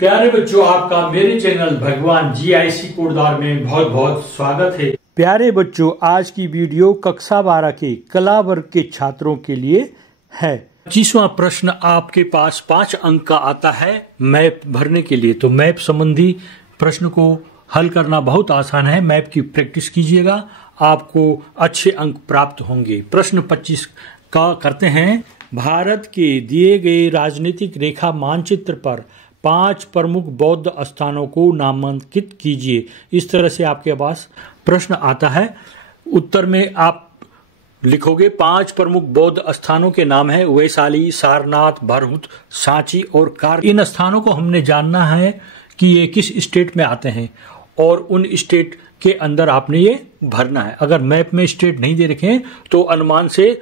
प्यारे बच्चों, आपका मेरे चैनल भगवान GIC कोटद्वार में बहुत बहुत स्वागत है। प्यारे बच्चों, आज की वीडियो कक्षा 12 के कला वर्ग के छात्रों के लिए है। 25वां प्रश्न आपके पास 5 अंक का आता है मैप भरने के लिए। तो मैप संबंधी प्रश्न को हल करना बहुत आसान है। मैप की प्रैक्टिस कीजिएगा, आपको अच्छे अंक प्राप्त होंगे। प्रश्न 25 का करते हैं। भारत के दिए गए राजनीतिक रेखा मानचित्र पर 5 प्रमुख बौद्ध स्थानों को नामांकित कीजिए। इस तरह से आपके पास प्रश्न आता है। उत्तर में आप लिखोगे 5 प्रमुख बौद्ध स्थानों के नाम है वैशाली, सारनाथ, भरहुत, सांची और कार। इन स्थानों को हमने जानना है कि ये किस स्टेट में आते हैं और उन स्टेट के अंदर आपने ये भरना है। अगर मैप में स्टेट नहीं दे रखे हैं तो अनुमान से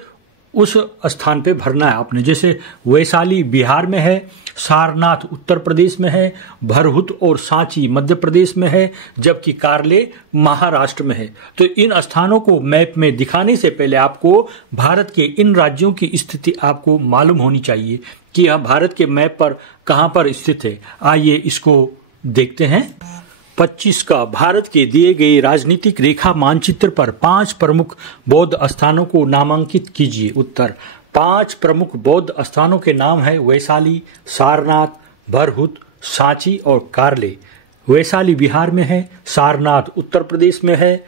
उस स्थान पे भरना है आपने। जैसे वैशाली बिहार में है, सारनाथ उत्तर प्रदेश में है, भरहुत और सांची मध्य प्रदेश में है, जबकि कारले महाराष्ट्र में है। तो इन स्थानों को मैप में दिखाने से पहले आपको भारत के इन राज्यों की स्थिति आपको मालूम होनी चाहिए कि यह भारत के मैप पर कहां पर स्थित है। आइए इसको देखते हैं। 25 का भारत के दिए गए राजनीतिक रेखा मानचित्र पर 5 प्रमुख बौद्ध स्थानों को नामांकित कीजिए। उत्तर 5 प्रमुख बौद्ध स्थानों के नाम है वैशाली, सारनाथ, भरहुत, सांची और कारले। वैशाली बिहार में है, सारनाथ उत्तर प्रदेश में है,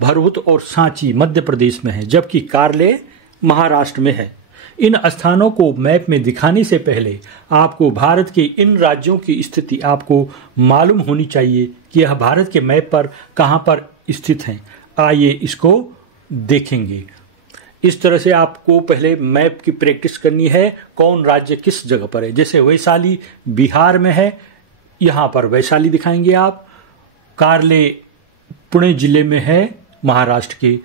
भरहुत और सांची मध्य प्रदेश में है, जबकि कारले महाराष्ट्र में है। इन स्थानों को मैप में दिखाने से पहले आपको भारत के इन राज्यों की स्थिति आपको मालूम होनी चाहिए कि यह भारत के मैप पर कहां पर स्थित हैं। आइए इसको देखेंगे। इस तरह से आपको पहले मैप की प्रैक्टिस करनी है, कौन राज्य किस जगह पर है। जैसे वैशाली बिहार में है, यहां पर वैशाली दिखाएंगे आप। कारले पुणे जिले में है महाराष्ट्र के।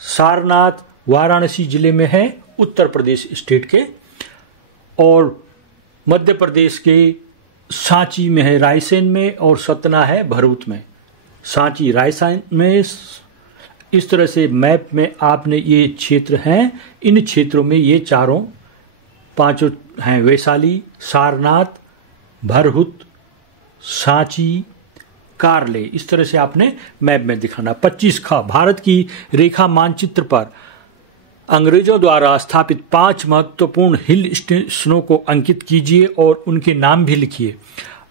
सारनाथ वाराणसी जिले में है उत्तर प्रदेश स्टेट के। और मध्य प्रदेश के सांची में है रायसेन में, और सतना है भरहुत में। सांची रायसेन में। इस तरह से मैप में आपने ये क्षेत्र हैं, इन क्षेत्रों में ये चारों 5 हैं वैशाली, सारनाथ, भरहुत, सांची, कारले। इस तरह से आपने मैप में दिखाना। 25 का भारत की रेखा मानचित्र पर अंग्रेजों द्वारा स्थापित 5 महत्वपूर्ण हिल स्टेशनों को अंकित कीजिए और उनके नाम भी लिखिए।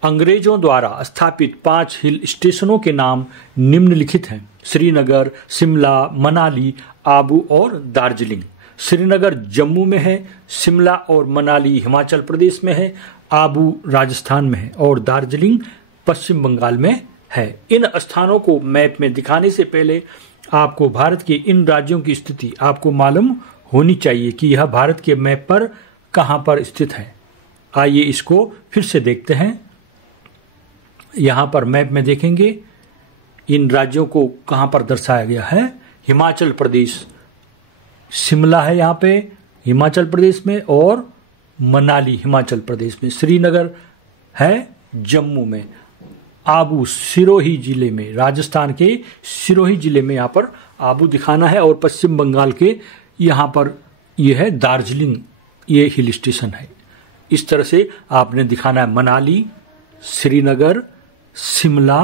अंग्रेजों द्वारा स्थापित 5 हिल स्टेशनों के नाम निम्नलिखित हैं: श्रीनगर, शिमला, मनाली, आबू और दार्जिलिंग। श्रीनगर जम्मू में है, शिमला और मनाली हिमाचल प्रदेश में है, आबू राजस्थान में है और दार्जिलिंग पश्चिम बंगाल में है। इन स्थानों को मैप में दिखाने से पहले आपको भारत के इन राज्यों की स्थिति आपको मालूम होनी चाहिए कि यह भारत के मैप पर कहां पर स्थित है। आइए इसको फिर से देखते हैं। यहां पर मैप में देखेंगे इन राज्यों को कहां पर दर्शाया गया है। हिमाचल प्रदेश, शिमला है यहां पे हिमाचल प्रदेश में, और मनाली हिमाचल प्रदेश में। श्रीनगर है जम्मू में। आबू सिरोही जिले में, राजस्थान के सिरोही जिले में यहाँ पर आबू दिखाना है। और पश्चिम बंगाल के यहाँ पर यह है दार्जिलिंग, ये हिल स्टेशन है। इस तरह से आपने दिखाना है मनाली, श्रीनगर, शिमला,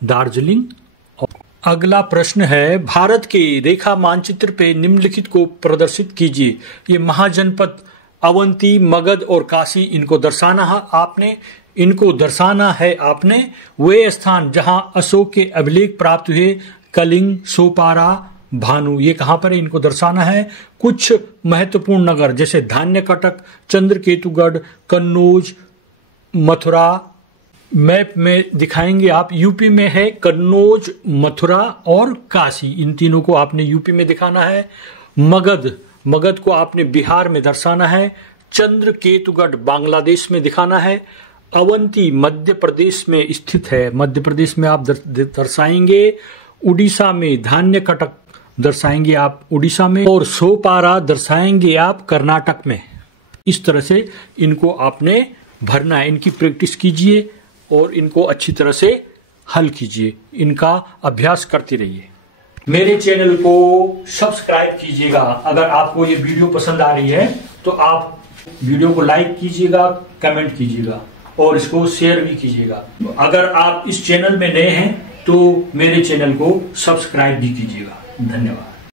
दार्जिलिंग। अगला प्रश्न है, भारत के रेखा मानचित्र पे निम्नलिखित को प्रदर्शित कीजिए। ये महाजनपद अवंती, मगध और काशी, इनको दर्शाना है आपने। इनको दर्शाना है आपने वे स्थान जहां अशोक के अभिलेख प्राप्त हुए। कलिंग, सोपारा, भानु, ये कहां पर है, इनको दर्शाना है। कुछ महत्वपूर्ण नगर जैसे धान्यकटक, चंद्रकेतुगढ़, कन्नौज, मथुरा मैप में दिखाएंगे आप। यूपी में है कन्नौज, मथुरा और काशी, इन तीनों को आपने यूपी में दिखाना है। मगध को आपने बिहार में दर्शाना है। चंद्रकेतुगढ़ बांग्लादेश में दिखाना है। अवंती मध्य प्रदेश में स्थित है, मध्य प्रदेश में आप दर्शाएंगे। उड़ीसा में धान्यकटक दर्शाएंगे आप उड़ीसा में, और सोपारा दर्शाएंगे आप कर्नाटक में। इस तरह से इनको आपने भरना है। इनकी प्रैक्टिस कीजिए और इनको अच्छी तरह से हल कीजिए। इनका अभ्यास करते रहिए। मेरे चैनल को सब्सक्राइब कीजिएगा। अगर आपको ये वीडियो पसंद आ रही है तो आप वीडियो को लाइक कीजिएगा, कमेंट कीजिएगा। और इसको शेयर भी कीजिएगा। अगर आप इस चैनल में नए हैं तो मेरे चैनल को सब्सक्राइब भी कीजिएगा। धन्यवाद।